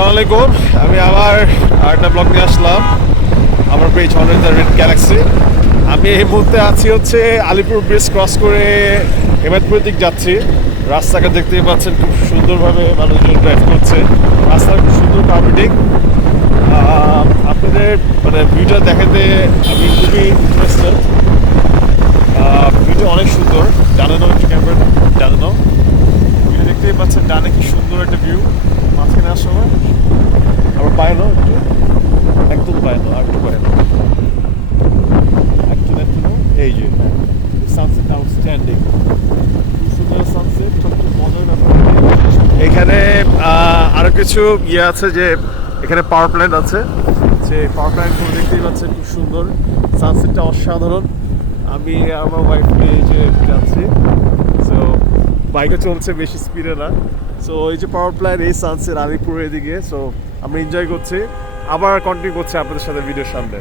আসসালামু আলাইকুম। আমি আবার একটা ব্লগ নিয়ে আসলাম আমার পেজ হল দ্য রেড গ্যালাক্সি। আমি এই মুহূর্তে আছি হচ্ছে আলিপুর ব্রিজ ক্রস করে হেমায়তপুরের দিক যাচ্ছি। রাস্তাটা দেখতেই পাচ্ছেন, খুব সুন্দরভাবে মানুষজন ড্রাইভ করছে। রাস্তার খুব সুন্দর কার্পেটিং। আপনাদের মানে ভিউটা দেখাতে আমি খুবই ইন্টারেস্টেড। ভিউটা অনেক সুন্দর। ডানে নাও একটু ক্যামেরা, ডানে নাও। ভিউ দেখতেই পাচ্ছেন ডানে কি সুন্দর একটা ভিউ। মাঝখানে আসার সময় আবার পায় না একটু, একদম পায় না, আর একটু পায় না, একটু একটু না। এই যে সানসেট আউটস্ট্যান্ডিং, খুব সুন্দর সানসেট। সবচেয়ে মজার ব্যাপার এখানে আরো কিছু ইয়ে আছে, যে এখানে পাওয়ার প্ল্যান্ট আছে। যে পাওয়ার প্ল্যান্টগুলো দেখতেই পাচ্ছেন, খুব সুন্দর। সানসেটটা অসাধারণ। আমি আমার ওয়াইফ নিয়ে যে যাচ্ছি, সো বাইকে চলছে, বেশি স্পিডে না। সো এই যে পাওয়ার প্ল্যান্ট, এই সানসেট আলিপুরের এদিকে। সো আমরা এনজয় করছি, আবার কন্টিনিউ করছি আপনাদের সাথে ভিডিওর সামনে।